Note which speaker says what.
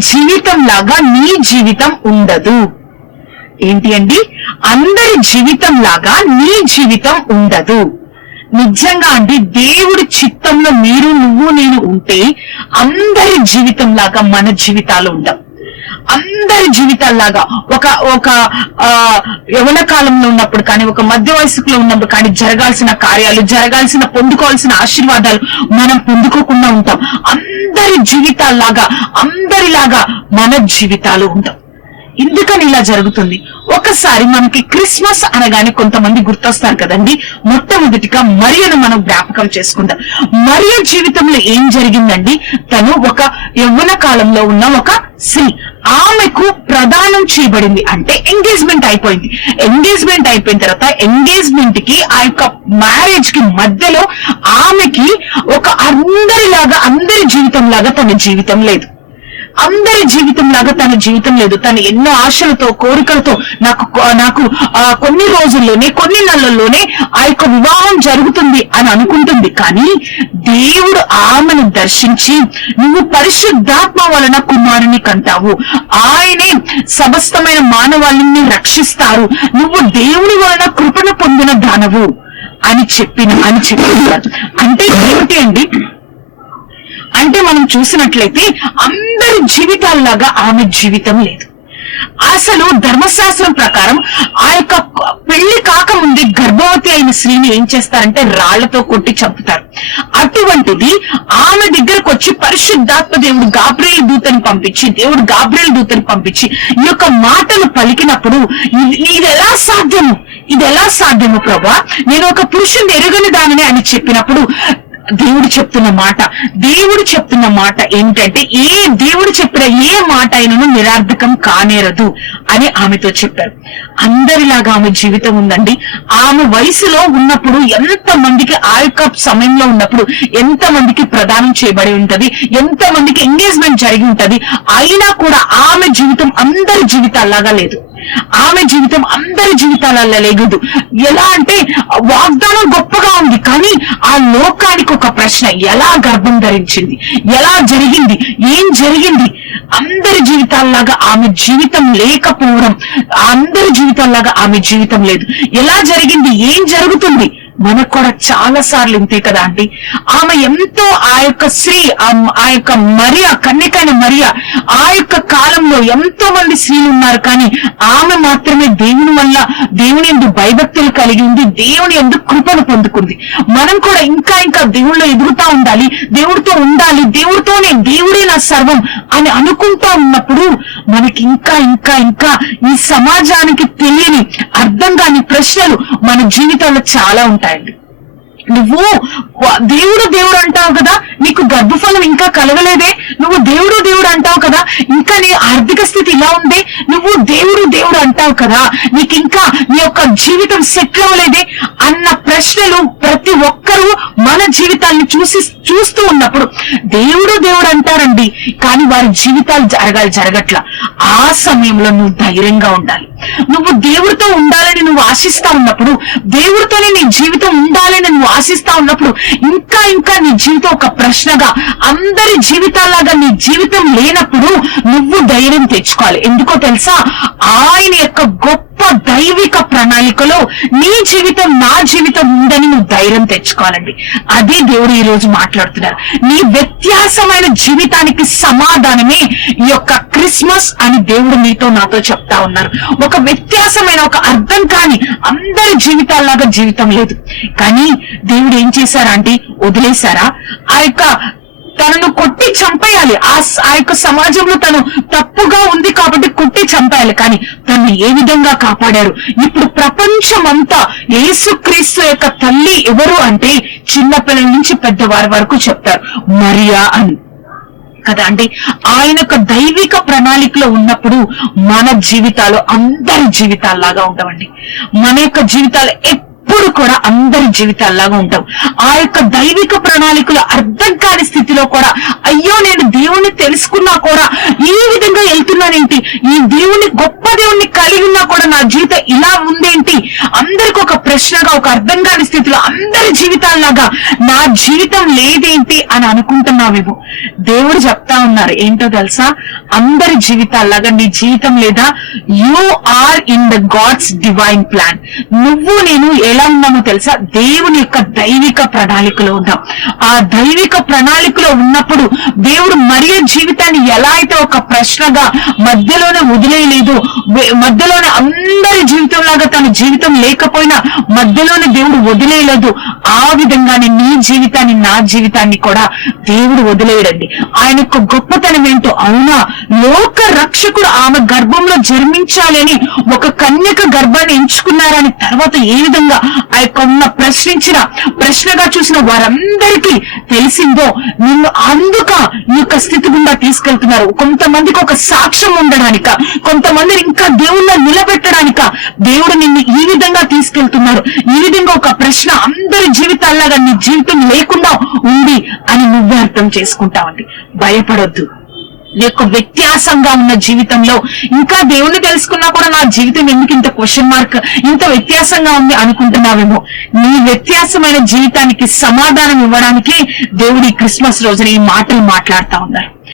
Speaker 1: జీవితం లాగా నీ జీవితం ఉండదు. ఏంటి అండి? అందరి జీవితం లాగా నీ జీవితం ఉండదు. నిజంగా అండి దేవుడి చిత్తంలో మీరు నువ్వు నేను ఉంటే అందరి జీవితం లాగా మన జీవితాలు ఉండవు. అందరి జీవితాల్లాగా ఒక ఒక యవన కాలంలో ఉన్నప్పుడు కానీ ఒక మధ్య వయసులో ఉన్నప్పుడు కానీ జరగాల్సిన కార్యాలు జరగాల్సిన పొందుకోవాల్సిన ఆశీర్వాదాలు మనం పొందుకోకుండా ఉంటాం. అందరి జీవితాల్లాగా అందరిలాగా మన జీవితాలు ఉంటాం. ఎందుకని ఇలా జరుగుతుంది? ఒకసారి మనకి క్రిస్మస్ అనగానే కొంతమంది గుర్తొస్తారు కదండి. మొట్టమొదటిగా మరియను మనం జ్ఞాపకం చేసుకుందాం. మరియ జీవితంలో ఏం జరిగిందండి? తను ఒక యవ్వన కాలంలో ఉన్న ఒక స్త్రీ. నాకు ప్రదానం చేయబడింది. అంటే ఎంగేజ్మెంట్ అయిపోయింది. ఎంగేజ్మెంట్ అయిపోయిన తర్వాత ఎంగేజ్మెంట్కి ఆ యొక్క మ్యారేజ్కి మధ్యలో ఆమెకి ఒక అందరిలాగా అందరి జీవితం లాగా తన జీవితం లేదు. అందరి జీవితం లాగా తన జీవితం లేదు. తను ఎన్నో ఆశలతో కోరికలతో నాకు నాకు ఆ, కొన్ని రోజుల్లోనే కొన్ని నెలల్లోనే ఆ యొక్క వివాహం జరుగుతుంది అని అనుకుంటుంది. కానీ దేవుడు ఆమెను దర్శించి నువ్వు పరిశుద్ధాత్మ వలన కుమారుని కంటావు. ఆయనే సమస్తమైన మానవాళిని రక్షిస్తారు. నువ్వు దేవుని వలన కృపణ పొందిన దానవు. అని చెప్పిన అని చెప్పిన అంటే ఏమిటి అండి? అంటే మనం చూసినట్లయితే అందరి జీవితాల్లాగా ఆమె జీవితం లేదు. అసలు ధర్మశాస్త్రం ప్రకారం ఆ యొక్క పెళ్ళి కాకముందే గర్భవతి అయిన స్త్రీని ఏం చేస్తారంటే రాళ్ళతో కొట్టి చంపుతారు. అటువంటిది ఆమె దగ్గరకు వచ్చి పరిశుద్ధాత్మ దేవుడు గాబ్రియల్ దూతను పంపించి దేవుడు గాబ్రియల్ దూతని పంపించి ఈ యొక్క మాటలు పలికినప్పుడు ఇది ఇది ఎలా సాధ్యము? ఇది ఎలా సాధ్యము ప్రభా? నేను ఒక పురుషుని ఎరుగని దానిని అని చెప్పినప్పుడు దేవుడు చెప్తున్న మాట. దేవుడు చెప్తున్న మాట ఏంటంటే ఏ దేవుడు చెప్పిన ఏ మాట అయినను నిరార్థకం కానేరదు అని ఆమెతో చెప్పారు. అందరిలాగా ఆమె జీవితం ఉందండి. ఆమె వయసులో ఉన్నప్పుడు ఎంత మందికి ఆ యొక్క సమయంలో ఉన్నప్పుడు ఎంత మందికి ప్రదానం చేయబడి ఉంటది ఎంత మందికి ఎంగేజ్మెంట్ జరిగి ఉంటది అయినా కూడా ఆమె జీవితం అందరి జీవితాల్లాగా లేదు. ఆమె జీవితం అందరి జీవితాలలో లేదు. ఎలా అంటే వాగ్దానం గొప్పగా ఉంది కానీ ఆ లోకానికి ఒక ప్రశ్న. ఎలా గర్భం ధరించింది? ఎలా జరిగింది? ఏం జరిగింది? అందరి జీవితాల్లాగా ఆమె జీవితం లేకపోవడం అందరి జీవితాల్లాగా ఆమె జీవితం లేదు. ఎలా జరిగింది? ఏం జరుగుతుంది? మనకు కూడా చాలా సార్లు ఇంతే కదా అండి? ఆమె ఎంతో ఆ యొక్క స్త్రీ ఆ- యొక్క మరియ కన్నికైన మరియ ఆ యొక్క కాలంలో ఎంతో మంది స్త్రీలు ఉన్నారు కానీ ఆమె మాత్రమే దేవుని వల్ల దేవుని ఎందు భయభక్తులు కలిగి ఉంది దేవుని ఎందు కృపను పొందుకుంది. మనం కూడా ఇంకా ఇంకా దేవుళ్ళు ఎదుగుతా ఉండాలి దేవుడితో ఉండాలి దేవుడితోనే దేవుడే నా సర్వం అని అనుకుంటా ఉన్నప్పుడు మనకి ఇంకా ఇంకా ఇంకా ఈ సమాజానికి తెలియని అర్థం కాని ప్రశ్నలు మన జీవితంలో చాలా ఉంటాయండి. నువ్వు వా- దేవుడు దేవుడు అంటావు కదా నీకు గర్భఫలం ఇంకా కలగలేదే నువ్వు దేవుడు దేవుడు అంటావు కదా? ఇంకా నీ ఆర్థిక స్థితి ఇలా ఉందే? నువ్వు దేవుడు దేవుడు అంటావు కదా? నీకు ఇంకా నీ యొక్క జీవితం సెటిల్ అవ్వలేదే? అన్న ప్రశ్నలు ప్రతి ఒక్కరూ మన జీవితాల్ని చూసి చూస్తూ ఉన్నప్పుడు దేవుడు దేవుడు అంటారండి. కానీ వారి జీవితాలు జరగాలి జరగట్ల. ఆ సమయంలో నువ్వు ధైర్యంగా ఉండాలి. నువ్వు దేవుడితో ఉండాలని నువ్వు ఆశిస్తా ఉన్నప్పుడు దేవుడితోనే నీ జీవితం ఉండాలని నువ్వు ఆశిస్తా ఉన్నప్పుడు ఇంకా ఇంకా నీ జీవితం ఒక ప్రశ్నగా అందరి జీవితాల్లాగా నీ జీవితం లేనప్పుడు నువ్వు ధైర్యం తెచ్చుకోవాలి. ఎందుకో తెలుసా? ఆయన యొక్క గొప్ప దైవిక ప్రణాళికలో నీ జీవితం నా జీవితం ఉందని నువ్వు ధైర్యం తెచ్చుకోవాలండి. అది దేవుడు ఈ రోజు మాట్లాడుతున్నారు. నీ వ్యత్యాసమైన జీవితానికి సమాధానమే ఈ యొక్క క్రిస్మస్ అని దేవుడు నీతో నాతో చెప్తా ఉన్నారు. ఒక వ్యత్యాసమైన ఒక అర్థం కాని అందరి జీవితాల్లాగా జీవితం లేదు. కానీ దేవుడు ఏం చేశారా అంటే వదిలేశారా? ఆ యొక్క తనను కొట్టి చంపేయాలి. ఆ ఆ యొక్క సమాజంలో తను తప్పుగా ఉంది కాబట్టి కొట్టి చంపేయాలి. కానీ తను ఏ విధంగా కాపాడారు? ఇప్పుడు ప్రపంచం అంతా యేసుక్రీస్తు యొక్క తల్లి ఎవరు అంటే చిన్నపిల్లల నుంచి పెద్దవారి వరకు చెప్తారు. మరియా అని. కదా అంటే ఆయన యొక్క దైవిక ప్రణాళికలో ఉన్నప్పుడు మన జీవితాలు అందరి జీవితాల్లాగా ఉండవండి. మన యొక్క జీవితాలు ఎప్పుడు కూడా అందరి జీవితాల్లాగా ఉంటాం. ఆ యొక్క దైవిక ప్రణాళికలు అర్థం కాని స్థితిలో కూడా అయ్యో నేను దేవుణ్ణి తెలుసుకున్నా కూడా ఈ విధంగా వెళ్తున్నానేంటి? ఈ దేవుని గొప్ప దేవుణ్ణి కలిగి ఉన్నా కూడా నా జీవితం ఇలా ఉందేంటి? అందరికి ఒక ప్రశ్నగా ఒక అర్థం కాని స్థితిలో అందరి జీవితాల్లాగా నా జీవితం లేదేంటి అని అనుకుంటున్నావేమో. దేవుడు చెప్తా ఉన్నారు ఏంటో తెలుసా? అందరి జీవితాల్లాగా నీ జీవితం లేదా you are in the god's divine plan నువ్వు నేను ఎలా ఉన్నామో తెలుసా? దేవుని యొక్క దైవిక ప్రణాళికలో ఉన్నాం. ఆ దైవిక ప్రణాళికలో ఉన్నప్పుడు దేవుడు మరియ జీవితాన్ని ఎలా అయితే ఒక ప్రశ్నగా మధ్యలోనే వదిలేయలేదు మధ్యలోనే అందరి జీవితంలాగా తన జీవితం లేకపోయినా మధ్యలోనే దేవుడు వదిలేయలేదు ఆ విధంగానే నీ జీవితాన్ని నా జీవితాన్ని కూడా దేవుడు వదిలేయడండి ఆయన యొక్క గొప్పతనం ఏంటో అవునా? లోక రక్షకుడు ఆమె గర్భంలో జన్మించాలని ఒక కన్యక గర్భాన్ని ఎంచుకున్నారని తర్వాత ఏ విధంగా ఆ యొక్క ఉన్న ప్రశ్నించిన ప్రశ్నగా చూసిన వారందరికీ తెలిసిందో నిన్ను అందుక ఈ యొక్క స్థితి గుండా తీసుకెళ్తున్నారు. కొంతమందికి ఒక సాక్ష్యం ఉండడానిక కొంతమందిని ఇంకా దేవుళ్ళ నిలబెట్టడానిక దేవుడు నిన్ను ఈ విధంగా తీసుకెళ్తున్నారు ఈ విధంగా ఒక ప్రశ్న అందరి జీవితాల్లాగా నీ జీవితం లేకుండా ఉంది అని నువ్వే అర్థం చేసుకుంటావండి. భయపడొద్దు. నీ యొక్క వ్యత్యాసంగా ఉన్న జీవితంలో ఇంకా దేవుణ్ణి తెలుసుకున్నా కూడా నా జీవితం ఎందుకు ఇంత క్వశ్చన్ మార్క్ ఇంత వ్యత్యాసంగా ఉంది అనుకుంటున్నావేమో. నీ వ్యత్యాసమైన జీవితానికి సమాధానం ఇవ్వడానికి దేవుడు ఈ క్రిస్మస్ రోజున ఈ మాటలు మాట్లాడుతా ఉన్నారు.